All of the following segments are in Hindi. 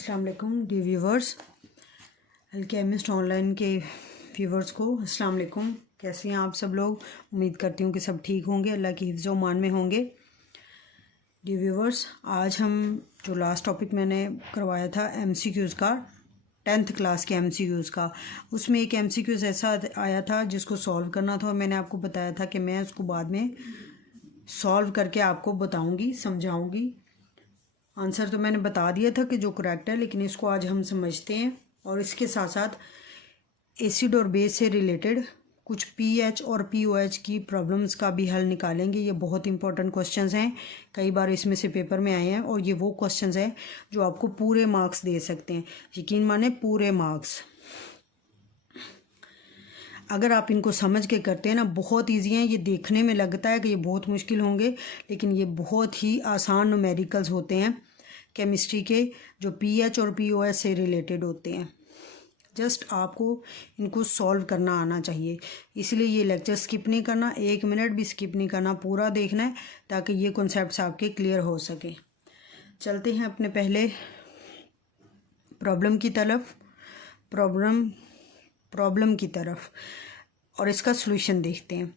अस्सलाम वालेकुम डी व्यूवर्स, अल्केमिस्ट ऑनलाइन के व्यूवर्स को अस्सलाम वालेकुम। कैसे हैं आप सब लोग? उम्मीद करती हूँ कि सब ठीक होंगे, अल्लाह की हिफ्ज़ व मान में होंगे। डी व्यूवर्स, आज हम जो लास्ट टॉपिक मैंने करवाया था MCQs का, 10th क्लास के MCQs का, उसमें एक MCQs ऐसा आया था जिसको सॉल्व करना था और मैंने आपको बताया था कि मैं उसको बाद में सॉल्व करके आपको बताऊँगी, समझाऊँगी। आंसर तो मैंने बता दिया था कि जो करेक्ट है, लेकिन इसको आज हम समझते हैं और इसके साथ साथ एसिड और बेस से रिलेटेड कुछ pH और POH की प्रॉब्लम्स का भी हल निकालेंगे। ये बहुत इंपॉर्टेंट क्वेश्चंस हैं, कई बार इसमें से पेपर में आए हैं और ये वो क्वेश्चंस हैं जो आपको पूरे मार्क्स दे सकते हैं। यकीन माने पूरे मार्क्स, अगर आप इनको समझ के करते हैं ना, बहुत ईजी हैं। ये देखने में लगता है कि ये बहुत मुश्किल होंगे, लेकिन ये बहुत ही आसान न्यूमेरिकल्स होते हैं केमिस्ट्री के, जो pH और POH से रिलेटेड होते हैं। जस्ट आपको इनको सॉल्व करना आना चाहिए, इसलिए ये लेक्चर स्किप नहीं करना, 1 मिनट भी स्किप नहीं करना, पूरा देखना है ताकि ये कॉन्सेप्ट्स आपके क्लियर हो सके। चलते हैं अपने पहले प्रॉब्लम की तरफ, प्रॉब्लम की तरफ और इसका सॉल्यूशन देखते हैं।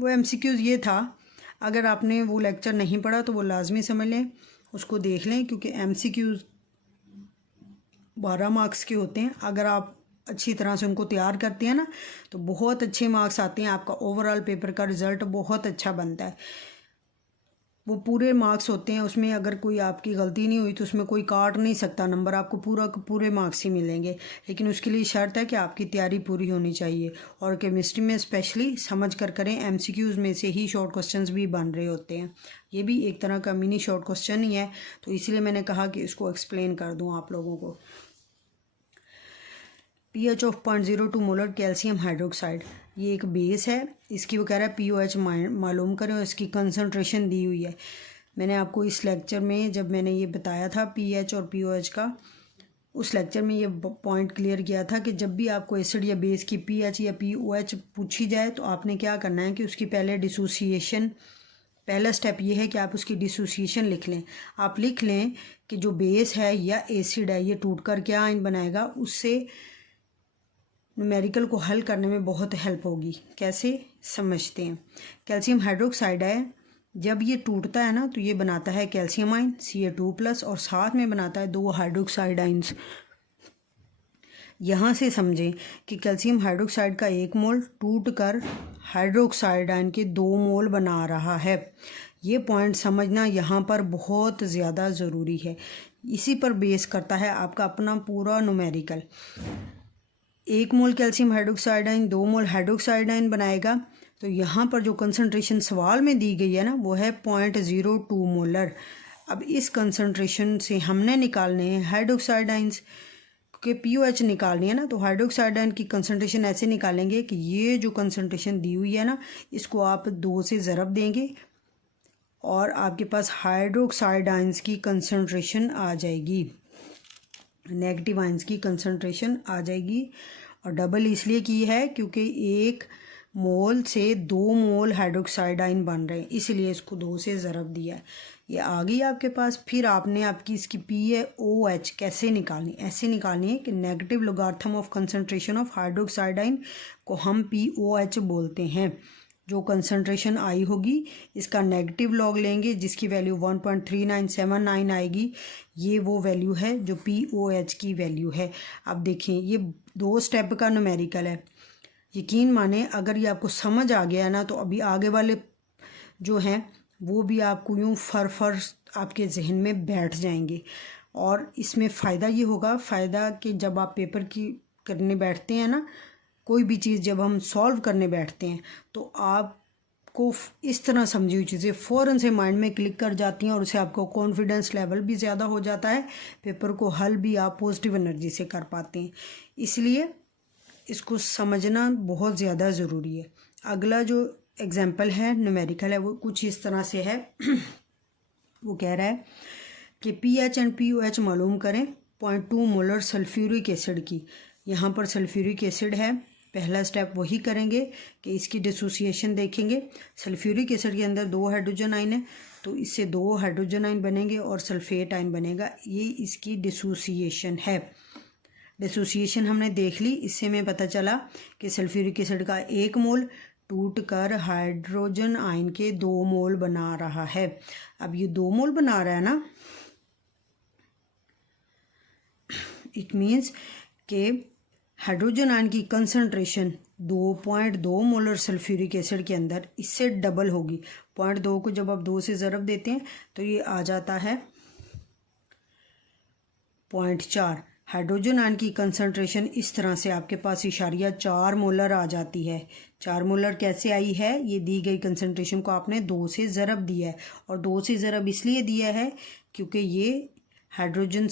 वो MCQs ये था, अगर आपने वो लेक्चर नहीं पढ़ा तो वो लाजमी समझ लें, उसको देख लें, क्योंकि MCQs 12 मार्क्स के होते हैं। अगर आप अच्छी तरह से उनको तैयार करते हैं ना तो बहुत अच्छे मार्क्स आते हैं, आपका ओवरऑल पेपर का रिज़ल्ट बहुत अच्छा बनता है। वो पूरे मार्क्स होते हैं, उसमें अगर कोई आपकी गलती नहीं हुई तो उसमें कोई काट नहीं सकता नंबर, आपको पूरे मार्क्स ही मिलेंगे। लेकिन उसके लिए शर्त है कि आपकी तैयारी पूरी होनी चाहिए और केमिस्ट्री में स्पेशली समझ कर करें। MCQs में से ही शॉर्ट क्वेश्चंस भी बन रहे होते हैं, ये भी एक तरह का मिनी शॉर्ट क्वेश्चन ही है, तो इसलिए मैंने कहा कि इसको एक्सप्लेन कर दूँ आप लोगों को। pH of 0.02 molar calcium hydroxide, ये एक बेस है, इसकी वो कह रहा है POH मालूम करें और इसकी कंसंट्रेशन दी हुई है। मैंने आपको इस लेक्चर में जब मैंने ये बताया था pH और POH का, उस लेक्चर में ये पॉइंट क्लियर किया था कि जब भी आपको एसिड या बेस की pH या POH पूछी जाए तो आपने क्या करना है कि उसकी पहले डिसोसिएशन, पहला स्टेप ये है कि आप उसकी डिसोसिएशन लिख लें। आप लिख लें कि जो बेस है या एसिड है ये टूट कर क्या आयन बनाएगा, उससे न्यूमेरिकल को हल करने में बहुत हेल्प होगी। कैसे समझते हैं। कैल्शियम हाइड्रोक्साइड है, जब ये टूटता है ना तो ये बनाता है कैल्शियम आयन Ca2+ और साथ में बनाता है 2 हाइड्रोक्साइड आयन्स। यहाँ से समझें कि कैल्शियम हाइड्रोक्साइड का 1 मोल टूट कर हाइड्रोक्साइड आयन के 2 मोल बना रहा है। ये पॉइंट समझना यहाँ पर बहुत ज़्यादा ज़रूरी है, इसी पर बेस करता है आपका अपना पूरा न्यूमेरिकल। 1 मोल कैल्शियम हाइड्रोक्साइड आयन 2 मोल हाइड्रोक्साइड आयन बनाएगा, तो यहाँ पर जो कंसंट्रेशन सवाल में दी गई है ना वो है 0.02 मोलर। अब इस कंसंट्रेशन से हमने निकालने हैं हाइड्रोक्साइड आयन्स के POH निकालनी है ना, तो हाइड्रोक्साइड आयन की कंसंट्रेशन ऐसे निकालेंगे कि ये जो कंसंट्रेशन दी हुई है ना इसको आप 2 से ज़रब देंगे और आपके पास हाइड्रोक्साइड आयन्स की कंसंट्रेशन आ जाएगी, नेगेटिव आयन्स की कंसंट्रेशन आ जाएगी। और डबल इसलिए की है क्योंकि 1 मोल से 2 मोल हाइड्रोक्साइड आयन बन रहे हैं, इसलिए इसको 2 से ज़रब दिया है। ये आ गई आपके पास। फिर आपने आपकी इसकी POH कैसे निकालनी, ऐसे निकालनी है कि negative logarithm of concentration of hydroxide ion को हम POH बोलते हैं। जो कंसंट्रेशन आई होगी इसका नेगेटिव लॉग लेंगे, जिसकी वैल्यू 1.3979 आएगी। ये वो वैल्यू है जो POH की वैल्यू है। अब देखें, ये 2 स्टेप का न्यूमेरिकल है। यकीन माने अगर ये आपको समझ आ गया ना तो अभी आगे वाले जो हैं वो भी आपको यूँ फर आपके जहन में बैठ जाएंगे। और इसमें फ़ायदा ये होगा, फ़ायदा कि जब आप पेपर की करने बैठते हैं ना, कोई भी चीज़ जब हम सॉल्व करने बैठते हैं तो आपको इस तरह समझी हुई चीज़ें फ़ौरन से माइंड में क्लिक कर जाती हैं और उससे आपको कॉन्फिडेंस लेवल भी ज़्यादा हो जाता है, पेपर को हल भी आप पॉजिटिव एनर्जी से कर पाते हैं। इसलिए इसको समझना बहुत ज़्यादा ज़रूरी है। अगला जो एग्जाम्पल है न्यूमेरिकल है वो कुछ इस तरह से है। वो कह रहा है कि pH एंड POH मालूम करें 0.2 मोलर सल्फ्यूरिक एसिड की। यहाँ पर सल्फ्यूरिक एसिड है, पहला स्टेप वही करेंगे कि इसकी डिसोसिएशन देखेंगे। सल्फ्यूरिक एसिड के अंदर 2 हाइड्रोजन आयन है, तो इससे 2 हाइड्रोजन आयन बनेंगे और सल्फेट आयन बनेगा। ये इसकी डिसोसिएशन है। डिसोसिएशन हमने देख ली। इससे हमें पता चला कि सल्फ्यूरिक एसिड का 1 मोल टूटकर हाइड्रोजन आयन के 2 मोल बना रहा है। अब ये 2 मोल बना रहा है ना, इट मीन्स कि हाइड्रोजन आयन की कंसंट्रेशन 2.2 मोलर सल्फ्यूरिक एसिड के अंदर इससे डबल होगी। 0.2 को जब आप 2 से ज़रब देते हैं तो ये आ जाता है 0.4। हाइड्रोजन आयन की कंसंट्रेशन इस तरह से आपके पास इशारिया 4 मोलर आ जाती है। 4 मोलर कैसे आई है? ये दी गई कंसंट्रेशन को आपने 2 से ज़रब दिया है, और 2 से ज़रब इसलिए दिया है क्योंकि ये हाइड्रोजन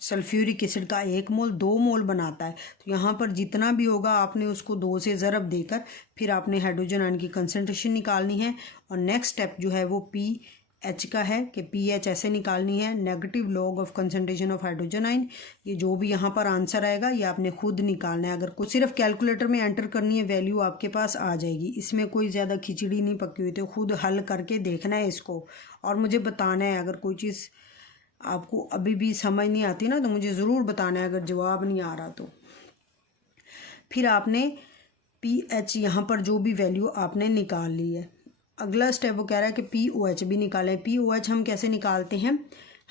सल्फ्यूरिक एसिड का 1 मोल 2 मोल बनाता है। तो यहाँ पर जितना भी होगा आपने उसको 2 से ज़रब देकर फिर आपने हाइड्रोजन आयन की कंसंट्रेशन निकालनी है। और नेक्स्ट स्टेप जो है वो pH का है कि pH ऐसे निकालनी है, negative log of concentration of hydrogen ion. ये जो भी यहाँ पर आंसर आएगा ये आपने खुद निकालना है। अगर कुछ सिर्फ कैलकुलेटर में एंटर करनी है वैल्यू आपके पास आ जाएगी। इसमें कोई ज़्यादा खिचड़ी नहीं पकी हुई, तो खुद हल करके देखना है इसको और मुझे बताना है। अगर कोई चीज़ आपको अभी भी समझ नहीं आती ना तो मुझे ज़रूर बताना है, अगर जवाब नहीं आ रहा तो। फिर आपने pH यहाँ पर जो भी वैल्यू आपने निकाल ली है, अगला स्टेप वो कह रहा है कि pOH भी निकालें। pOH हम कैसे निकालते हैं?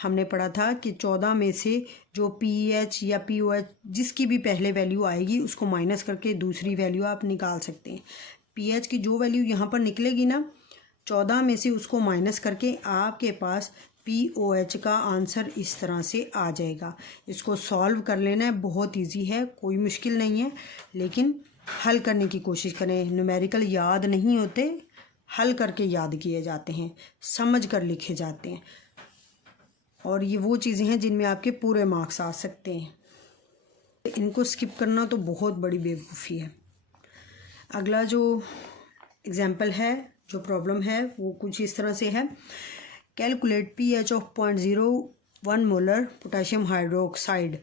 हमने पढ़ा था कि 14 में से जो pH या pOH जिसकी भी पहले वैल्यू आएगी उसको माइनस करके दूसरी वैल्यू आप निकाल सकते हैं। pH की जो वैल्यू यहाँ पर निकलेगी ना 14 में से उसको माइनस करके आपके पास pOH का आंसर इस तरह से आ जाएगा। इसको सॉल्व कर लेना है, बहुत इजी है, कोई मुश्किल नहीं है, लेकिन हल करने की कोशिश करें। न्यूमेरिकल याद नहीं होते, हल करके याद किए जाते हैं, समझ कर लिखे जाते हैं, और ये वो चीज़ें हैं जिनमें आपके पूरे मार्क्स आ सकते हैं। इनको स्किप करना तो बहुत बड़ी बेवकूफ़ी है। अगला जो एग्जाम्पल है, जो प्रॉब्लम है वो कुछ इस तरह से है। Calculate pH of 0.01 molar potassium hydroxide.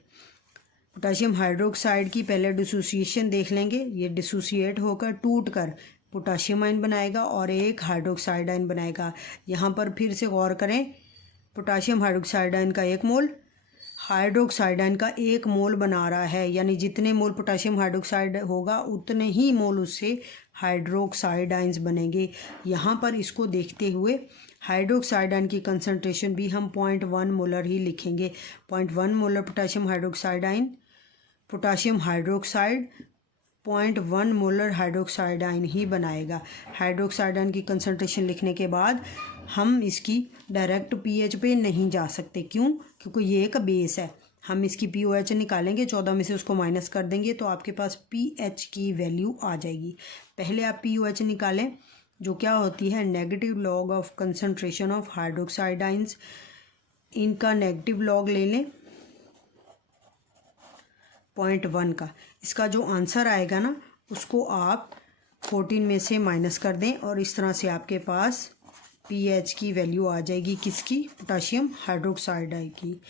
Potassium hydroxide की पहले डिसोसिएशन देख लेंगे। ये डिसोसिएट होकर टूट कर पोटाशियम आयन बनाएगा और एक हाइड्रोक्साइड आयन बनाएगा। यहाँ पर फिर से गौर करें, पोटाशियम हाइड्रोक्साइड आयन का 1 मोल हाइड्रोक्साइड आयन का 1 मोल बना रहा है, यानी जितने मोल पोटाशियम हाइड्रोक्साइड होगा उतने ही मोल उससे हाइड्रोक्साइड आयन्स बनेंगे। यहाँ पर इसको देखते हुए हाइड्रोक्साइड आयन की कंसंट्रेशन भी हम 0.1 मोलर ही लिखेंगे। 0.1 molar potassium hydroxide ion, potassium hydroxide 0.1 molar hydroxide ion ही बनाएगा। हाइड्रोक्साइड आयन की कंसंट्रेशन लिखने के बाद हम इसकी डायरेक्ट pH पे नहीं जा सकते। क्यों? क्योंकि ये एक बेस है। हम इसकी pOH निकालेंगे, 14 में से उसको माइनस कर देंगे तो आपके पास pH की वैल्यू आ जाएगी। पहले आप pOH निकालें, जो क्या होती है negative log of concentration of hydroxide ions. इनका नेगेटिव लॉग ले लें 0.1 का। इसका जो आंसर आएगा ना उसको आप 14 में से माइनस कर दें और इस तरह से आपके पास pH की वैल्यू आ जाएगी। किसकी? पोटाशियम हाइड्रोक्साइड की।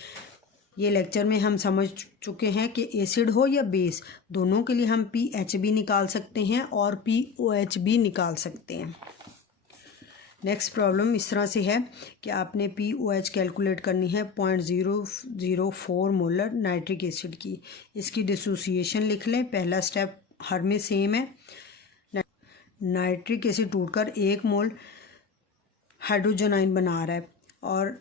ये लेक्चर में हम समझ चुके हैं कि एसिड हो या बेस, दोनों के लिए हम pH भी निकाल सकते हैं और pOH भी निकाल सकते हैं। नेक्स्ट प्रॉब्लम इस तरह से है कि आपने pOH कैलकुलेट करनी है 0.004 मोलर नाइट्रिक एसिड की। इसकी डिसोसिएशन लिख लें। पहला स्टेप हर में सेम है। नाइट्रिक एसिड टूटकर 1 मोल हाइड्रोजन आयन बना रहा है और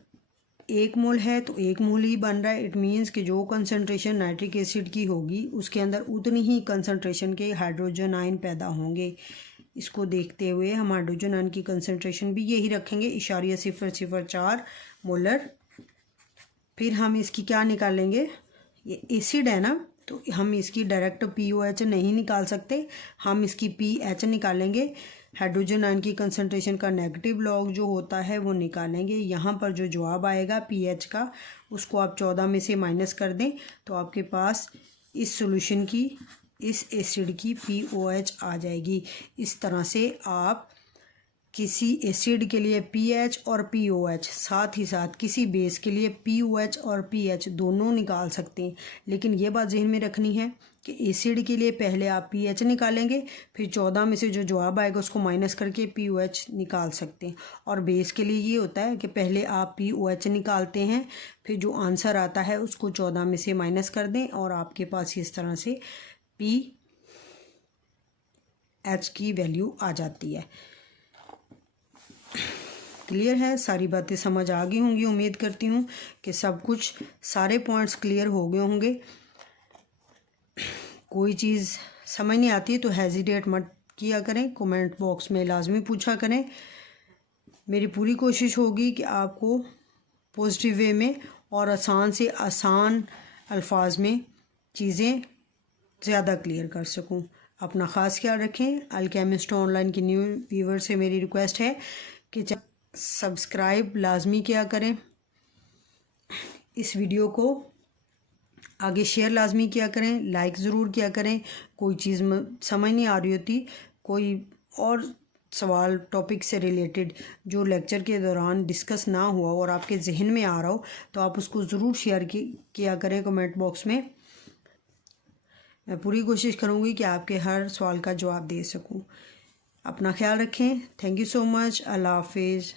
1 मोल है तो 1 मोल ही बन रहा है। इट मीन्स कि जो कंसंट्रेशन नाइट्रिक एसिड की होगी उसके अंदर उतनी ही कंसंट्रेशन के हाइड्रोजन आयन पैदा होंगे। इसको देखते हुए हम हाइड्रोजन आयन की कंसंट्रेशन भी यही रखेंगे, इशारिया 0.04 मोलर। फिर हम इसकी क्या निकालेंगे? ये एसिड है ना, तो हम इसकी डायरेक्ट pOH नहीं निकाल सकते, हम इसकी pH निकालेंगे। हाइड्रोजन आयन की कंसंट्रेशन का नेगेटिव लॉग जो होता है वो निकालेंगे। यहाँ पर जो जवाब आएगा pH का उसको आप 14 में से माइनस कर दें तो आपके पास इस सॉल्यूशन की, इस एसिड की pOH आ जाएगी। इस तरह से आप किसी एसिड के लिए pH और POH, साथ ही साथ किसी बेस के लिए POH और pH दोनों निकाल सकते हैं। लेकिन ये बात ज़हन में रखनी है कि एसिड के लिए पहले आप pH निकालेंगे, फिर 14 में से जो जवाब आएगा उसको माइनस करके POH निकाल सकते हैं। और बेस के लिए ये होता है कि पहले आप POH निकालते हैं, फिर जो आंसर आता है उसको 14 में से माइनस कर दें और आपके पास इस तरह से pH की वैल्यू आ जाती है। क्लियर है? सारी बातें समझ आ गई होंगी। उम्मीद करती हूँ कि सब कुछ, सारे पॉइंट्स क्लियर हो गए होंगे। कोई चीज़ समझ नहीं आती तो हेजिटेट मत किया करें, कमेंट बॉक्स में लाजमी पूछा करें। मेरी पूरी कोशिश होगी कि आपको पॉजिटिव वे में और आसान से आसान अल्फाज में चीज़ें ज़्यादा क्लियर कर सकूं। अपना ख़ास ख्याल रखें। अल्केमिस्ट ऑनलाइन की न्यू व्यूवर से मेरी रिक्वेस्ट है कि सब्सक्राइब लाजमी किया करें, इस वीडियो को आगे शेयर लाजमी किया करें, लाइक ज़रूर किया करें। कोई चीज़ समझ नहीं आ रही होती, कोई और सवाल टॉपिक से रिलेटेड जो लेक्चर के दौरान डिस्कस ना हुआ और आपके जहन में आ रहा हो, तो आप उसको ज़रूर शेयर किया करें कमेंट बॉक्स में। मैं पूरी कोशिश करूँगी कि आपके हर सवाल का जवाब दे सकूँ। अपना ख्याल रखें। Thank you so much. अल्लाह हाफिज़।